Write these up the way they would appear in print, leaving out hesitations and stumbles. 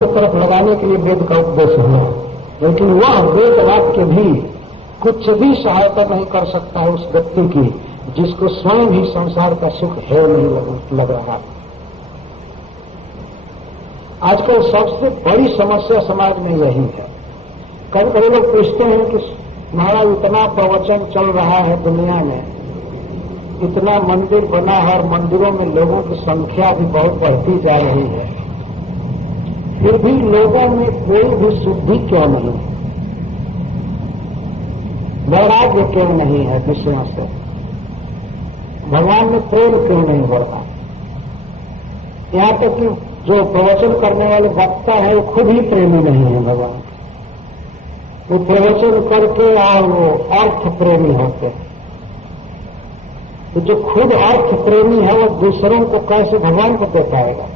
तरफ लगाने के लिए वेद का उपदेश हुआ, लेकिन वह वेद वाक्य भी कुछ भी सहायता नहीं कर सकता है उस व्यक्ति की जिसको स्वयं ही संसार का सुख है नहीं लग रहा। आजकल सबसे बड़ी समस्या समाज में यही है। कभी कभी लोग पूछते हैं कि महाराज इतना प्रवचन चल रहा है दुनिया में, इतना मंदिर बना है और मंदिरों में लोगों की संख्या भी बहुत बढ़ती जा रही है, फिर भी लोगों में कोई भी शुद्धि क्यों नहीं, वैराग्य क्यों नहीं है विषयों से, भगवान में प्रेम क्यों नहीं बढ़ता। यहाँ तक कि जो प्रवचन करने वाले वक्ता है वो खुद ही प्रेमी नहीं है भगवान, वो प्रवचन करके और वो अर्थ प्रेमी होते हैं। तो जो खुद अर्थ प्रेमी है वो दूसरों को कैसे भगवान को दे पाएगा।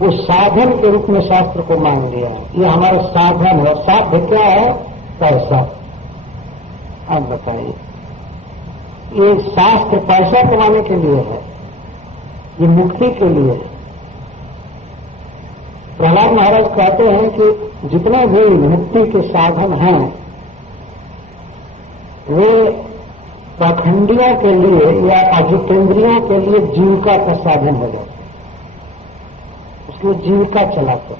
वो साधन के रूप में शास्त्र को मान लिया है, ये हमारा साधन है। साध्य क्या है? पैसा। आप बताइए, ये शास्त्र पैसा कमाने के लिए है, ये मुक्ति के लिए है। प्रहलाद महाराज कहते हैं कि जितने भी मुक्ति के साधन हैं वे पाखंडियों के लिए या अजितेंद्रियों के लिए जीविका का साधन हो जाता है। उसकी जीविका चलाते,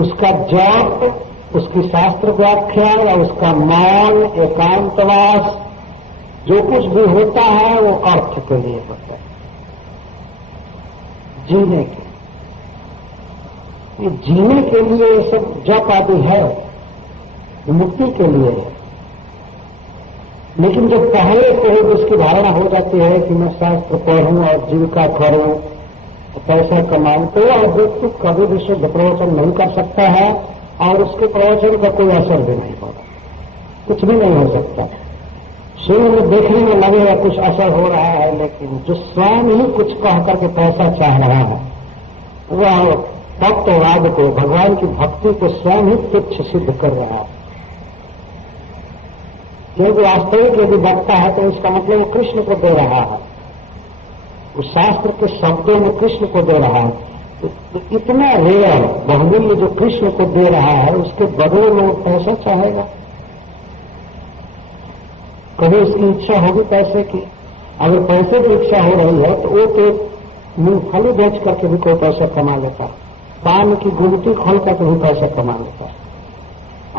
उसका जप, उसकी शास्त्र व्याख्या या उसका मौन, एकांतवास, जो कुछ भी होता है वो अर्थ के लिए होता है, जीने के। ये जीने के लिए ये सब जप आदि है, मुक्ति के लिए है। लेकिन जब पहले से ही उसकी धारणा हो जाती है कि मैं शास्त्र पढ़ूं और जीविका करूं, पैसा कमाऊं, तो वह व्यक्ति कभी भी शुद्ध प्रवचन नहीं कर सकता है और उसके प्रवचन का कोई असर भी नहीं होगा, कुछ भी नहीं हो सकता। शुरू में देखने में लगेगा कुछ असर हो रहा है, लेकिन जो स्वयं ही कुछ कह करके पैसा चाह रहा है वह तत्ववाद को, भगवान की भक्ति को स्वयं ही तुच्छ सिद्ध कर रहा है। क्योंकि वास्तविक यदि वक्ता है तो इसका मतलब वो कृष्ण को दे रहा है, उस शास्त्र के शब्दों में कृष्ण को दे रहा है। तो इतना रेयर बहुमूल्य जो कृष्ण को दे रहा है उसके बदले में वो पैसा चाहेगा। कभी उसकी इच्छा होगी पैसे की, अगर पैसे की इच्छा हो रही है तो वो तो मूंगफली बेच करके भी कोई पैसा कमा लेता है, पान की गुमटी खोल करके भी पैसा कमा लेता है,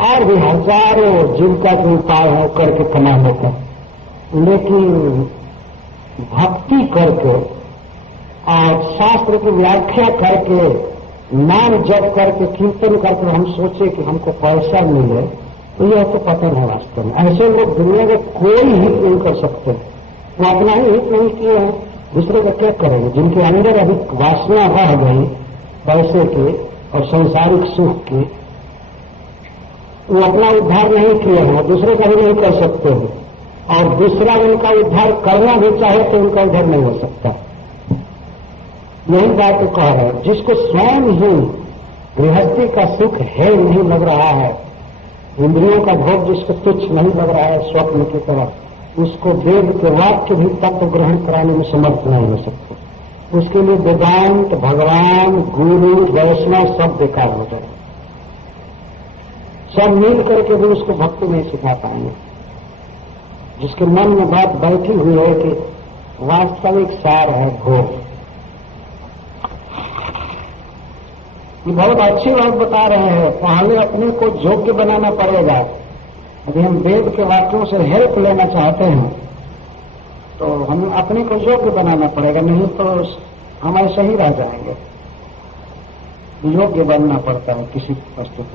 और भी हजारों जीविका के उपाय है करके कमा लेता है। लेकिन भक्ति करके और शास्त्र की व्याख्या करके, नाम जप करके, कीर्तन करके हम सोचे कि हमको पैसा मिले, तो यह तो पतन है वास्तव में। ऐसे लोग दुनिया में कोई हित नहीं कर सकते, वो अपना ही हित नहीं किए हैं, दूसरे का क्या करेंगे। जिनके अंदर अभी वासना रह गई पैसे की और सांसारिक सुख की, वो अपना उद्धार नहीं किए हैं, दूसरे का भी नहीं कर सकते हैं, और दूसरा उनका उद्धार करना भी चाहे तो उनका उद्धार नहीं हो सकता। यही बात तो कह रहे हैं, जिसको स्वयं ही गृहस्थी का सुख है नहीं लग रहा है, इंद्रियों का भोग जिसको तुच्छ नहीं लग रहा है स्वप्न की तरह, उसको वेद के वाक्य भी तत्व ग्रहण कराने में समर्थ नहीं हो सकते। उसके लिए वेदांत, भगवान, गुरु, वैष्णव सब बेकार हो जाए, सब मिल करके भी उसको भक्ति नहीं सिखा पाएंगे। जिसके मन में बात बैठी हुई है कि वास्तविक सार है भोग। ये बहुत अच्छी बात बता रहे हैं, पहले अपने को योग्य बनाना पड़ेगा। यदि हम वेद के वाक्यों से हेल्प लेना चाहते हैं तो हमें अपने को योग्य बनाना पड़ेगा, नहीं तो हम ऐसे ही रह जाएंगे। योग्य बनना पड़ता है किसी वस्तु को।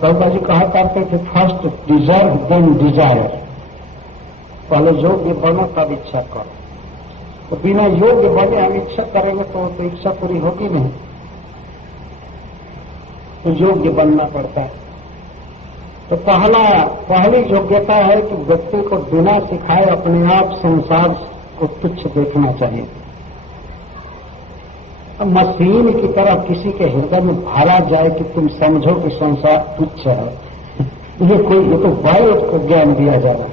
प्रभुपाद जी कहा करते थे, फर्स्ट डिजर्व देन डिजायर, पहले योग्य बनो तब इच्छा करो। तो बिना योग्य बने हम इच्छा करेंगे तो इच्छा पूरी होगी नहीं, तो योग्य बनना पड़ता है। तो पहली योग्यता है कि व्यक्ति को बिना सिखाए अपने आप संसार को तुच्छ देखना चाहिए। मशीन की तरह किसी के हृदय में भरा जाए कि तुम समझो कि संसार तुच्छ है, ये तो बायोट को ज्ञान दिया जा रहा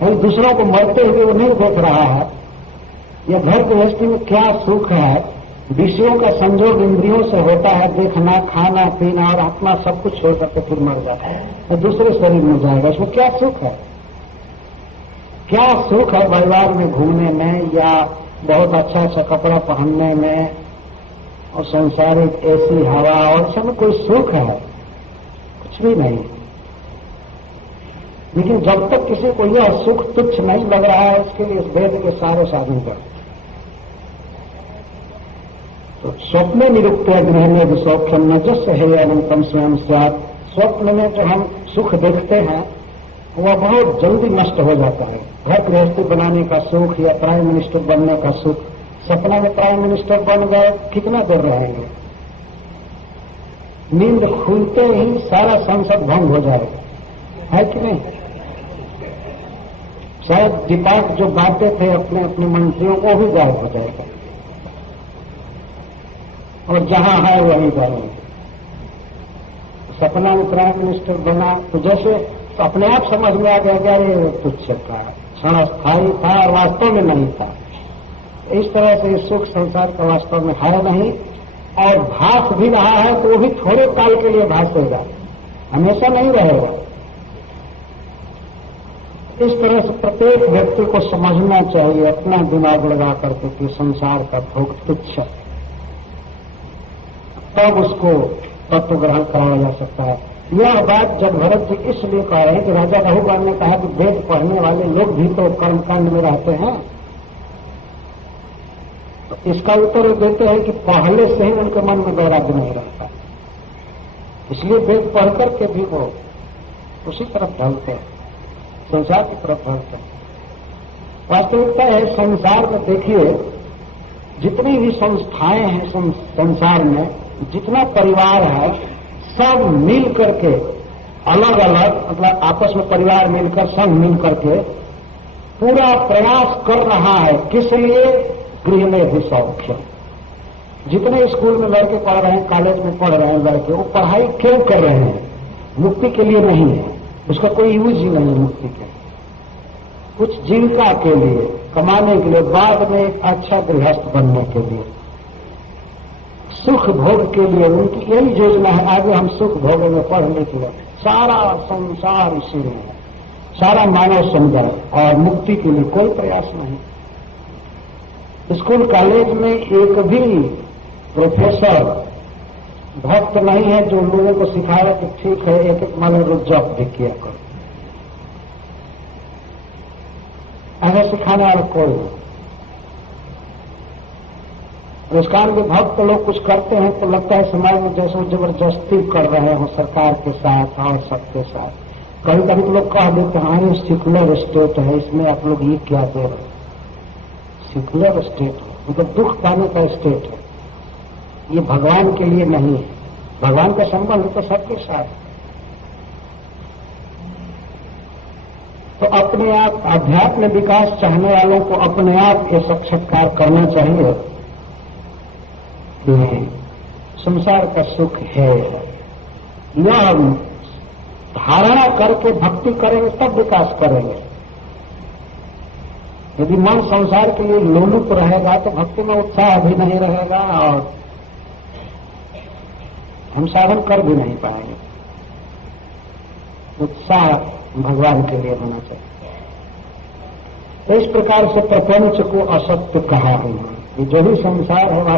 है। दूसरों को मरते हुए वो नहीं देख रहा है, यह घर गृहस्थी में क्या सुख है, विषयों का संजोग इंद्रियों से होता है, देखना, खाना, पीना और आत्मा सब कुछ छोड़ करके फिर मर जाता है तो दूसरे शरीर में जाएगा, इसमें क्या सुख है? क्या सुख है परिवार में घूमने में या बहुत अच्छा अच्छा कपड़ा पहनने में और संसारिक ऐसी हवा और सब में कोई सुख है? कुछ भी नहीं। लेकिन जब तक किसी को यह सुख तुच्छ नहीं लग रहा है, उसके लिए इस वेद के सारे साधन कर। तो स्वप्न निरुक्त्या गृह में सौख्यम न जस है अनंतम स्वयं साथ। स्वप्न में जो हम सुख देखते हैं वह बहुत जल्दी नष्ट हो जाता है। घर गृहस्थी बनाने का सुख या प्राइम मिनिस्टर बनने का सुख, सपना में प्राइम मिनिस्टर बन गए, कितना देर रहेंगे? नींद खुलते ही सारा संसद भंग हो जाएगा, है कि नहीं? शायद दीपक जो बांटते थे अपने अपने मंत्रियों को भी गायब हो जाएगा और जहां है वहीं जाएंगे। सपना में प्राइम मिनिस्टर बना तो जैसे तो अपने आप समझ में आ गया ये तुच्छ का क्षणस्थायी था और वास्तव में नहीं था। इस तरह से सुख संसार का वास्तव में है नहीं, और भास भी रहा है तो वो भी थोड़े काल के लिए भासेगा, हमेशा नहीं रहेगा। इस तरह से प्रत्येक व्यक्ति को समझना चाहिए अपना दिमाग लगा करके कि संसार का भोग तुच्छ, तब उसको तत्व ग्रहण कराया जा सकता है। यह बात जब भरत जी इसलिए कह रहे हैं कि राजा रघुबर ने कहा कि वेद पढ़ने वाले लोग भी तो कर्मकांड में रहते हैं, तो इसका उत्तर देते हैं कि पहले से ही उनके मन में वैराग्य नहीं रहता, इसलिए वेद पढ़ करके भी वो उसी तरफ ढलते हैं, संसार की तरफ ढलते हैं। वास्तविकता है संसार में देखिए जितनी भी संस्थाएं हैं संसार में, जितना परिवार है, सब मिल करके अलग अलग मतलब आपस में परिवार मिलकर संघ मिल करके पूरा प्रयास कर रहा है। किस लिए? गृह में भी सौख्य। जितने स्कूल में लड़के पढ़ रहे हैं, कॉलेज में पढ़ रहे हैं लड़के, वो पढ़ाई क्यों कर रहे हैं? मुक्ति के लिए नहीं है, उसका कोई यूज ही नहीं है मुक्ति के, कुछ जीविका के लिए, कमाने के लिए, बाद में एक अच्छा गृहस्थ बनने के लिए, सुख भोग के लिए। उनकी यही योजना है, आगे हम सुख भोगेंगे, पढ़ लिख लो। सारा संसार इसी में है, सारा मानव समुदाय, और मुक्ति के लिए कोई प्रयास नहीं। स्कूल कॉलेज में एक भी प्रोफेसर भक्त नहीं है जो लोगों को सिखाए कि ठीक है एक एक मानो रोज जॉब भी किया करो, ऐसा सिखाने वाला कोई नहीं। उस काम के भक्त लोग कुछ करते हैं तो लगता है समाज में जैसे जबरदस्ती कर रहे हो सरकार के साथ और सबके साथ। कभी कभी तो लोग कह देते हैं ये सेकुलर स्टेट है, इसमें आप लोग ये क्या दे रहे हो? सेकुलर स्टेट है, मतलब दुख पाने का स्टेट है, ये भगवान के लिए नहीं है। भगवान का संबंध तो सबके साथ। तो अपने आप आध्यात्म विकास चाहने वालों को अपने आप ये साक्षात्कार करना चाहिए कि संसार का सुख है। यह धारणा करके भक्ति करेंगे तब विकास करेंगे। यदि मन संसार के लिए लोलुप रहेगा तो भक्ति में उत्साह भी नहीं रहेगा और हम साधन कर भी नहीं पाएंगे। उत्साह भगवान के लिए होना चाहिए। तो इस प्रकार से प्रपंच को असत्य कहा है। ये जो भी संसार है